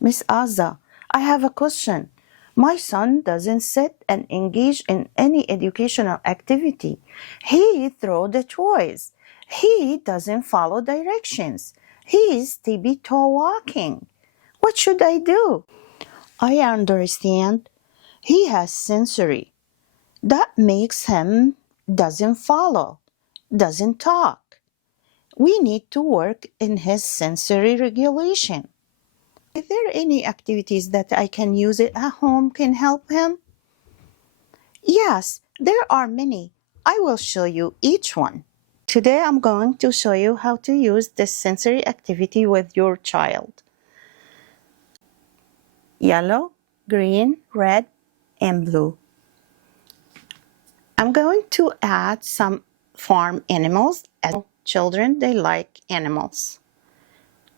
Miss Aza, I have a question. My son doesn't sit and engage in any educational activity. He throws the toys. He doesn't follow directions. He's tippy-toe walking. What should I do? I understand. He has sensory. That makes him doesn't follow, doesn't talk. We need to work in his sensory regulation. Are there any activities that I can use it at home can help him? Yes, there are many. I will show you each one. Today I'm going to show you how to use this sensory activity with your child. Yellow, green, red, and blue. I'm going to add some farm animals. As children, they like animals.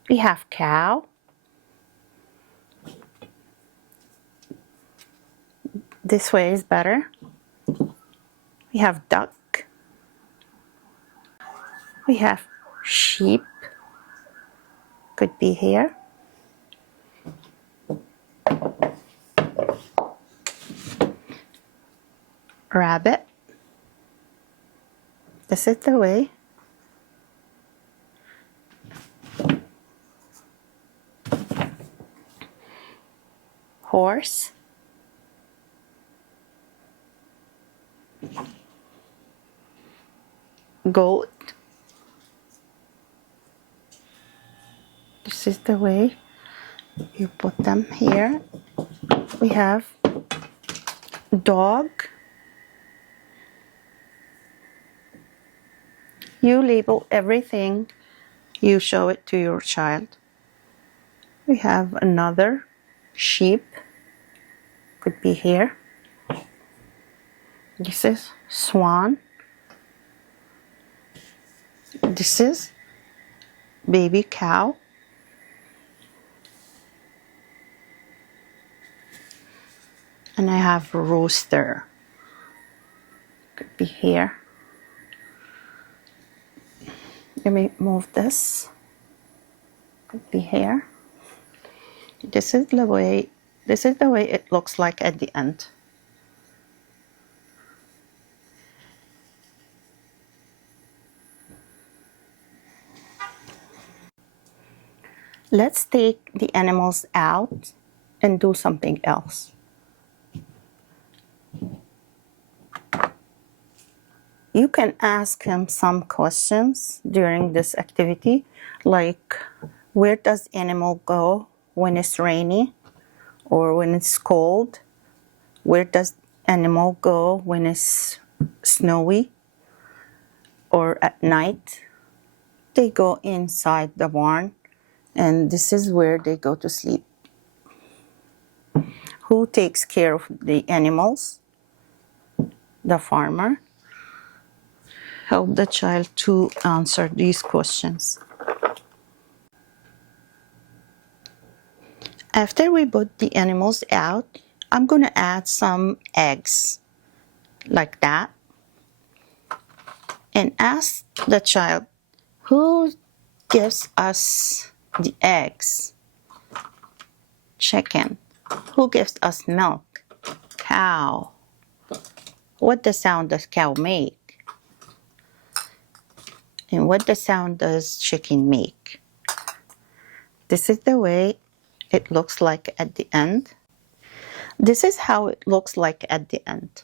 We have cow. This way is better. We have duck. We have sheep. Could be here. Rabbit. This is the way. Horse. Goat. This is the way you put them here. We have dog. You label everything. You show it to your child. We have another sheep. Could be here. This is swan. This is baby cow. And I have rooster. Could be here. Let me move this. Could be here. This is the way it looks like at the end. Let's take the animals out and do something else. You can ask him some questions during this activity, like where does animal go when it's rainy or when it's cold? Where does animal go when it's snowy or at night? They go inside the barn, and this is where they go to sleep. Who takes care of the animals? The farmer. Help the child to answer these questions. After we put the animals out, I'm going to add some eggs like that and ask the child, who gives us the eggs? Chicken. Who gives us milk? Cow. What the sound does cow make? And what the sound does chicken make? This is the way it looks like at the end. This is how it looks like at the end.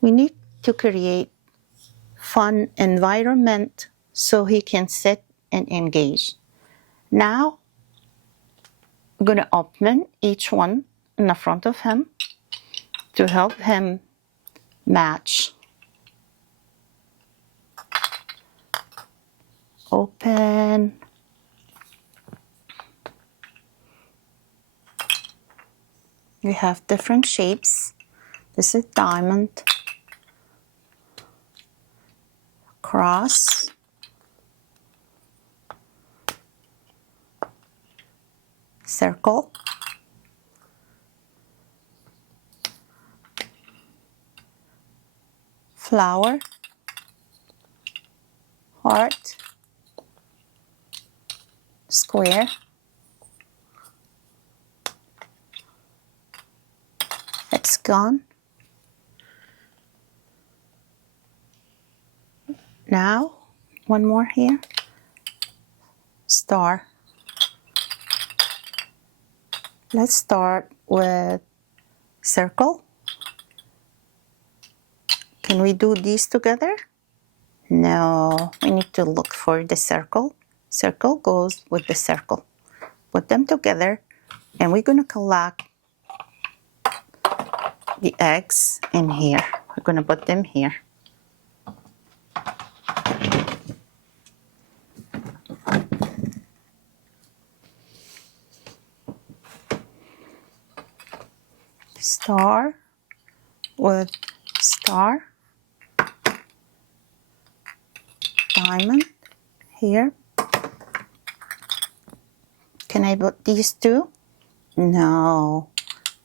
We need to create fun environment so he can sit and engage. Now, I'm going to open each one in the front of him to help him match. Open. We have different shapes. This is diamond, cross, circle, flower, heart, square, hexagon. Now, one more here, star. Let's start with circle. Can we do these together? No, we need to look for the circle. Circle goes with the circle. Put them together, and we're going to collect the eggs in here. We're going to put them here. Star with star, diamond here. Can I put these two? No.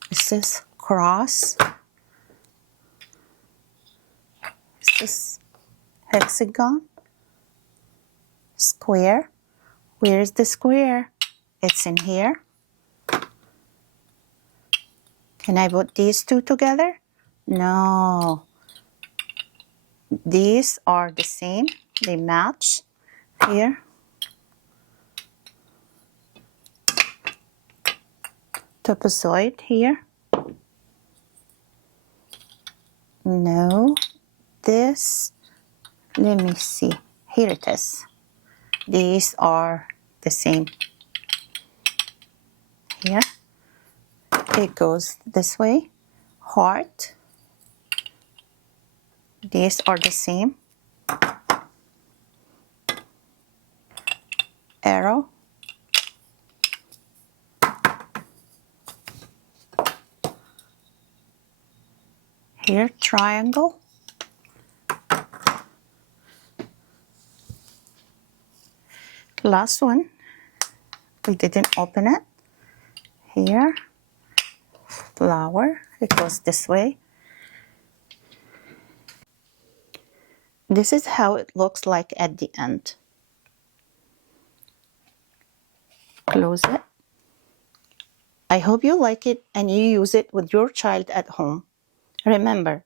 This is cross. This is hexagon. Square. Where is the square? It's in here. Can I put these two together? No. These are the same. They match here. Trapezoid here. No. This, let me see. Here it is. These are the same. Here. It goes this way. Heart. These are the same. Arrow. Here, triangle. Last one. We didn't open it. Here. Flower. It goes this way. This is how it looks like at the end. Close it. I hope you like it and you use it with your child at home. Remember,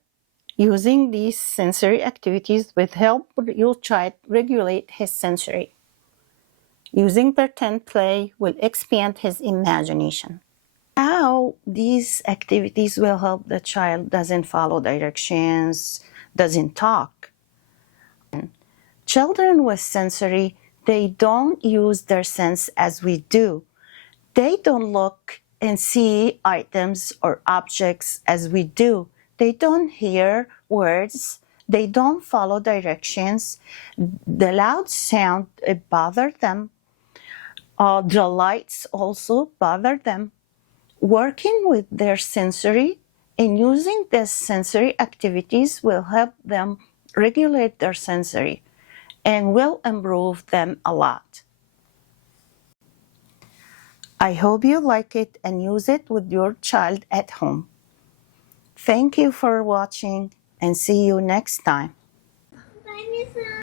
using these sensory activities will help your child regulate his sensory. Using pretend play will expand his imagination. How these activities will help the child doesn't follow directions, doesn't talk. Children with sensory, they don't use their sense as we do. They don't look and see items or objects as we do. They don't hear words. They don't follow directions. The loud sound, it bothers them. The lights also bother them. Working with their sensory and using these sensory activities will help them regulate their sensory and will improve them a lot. I hope you like it and use it with your child at home. Thank you for watching and see you next time.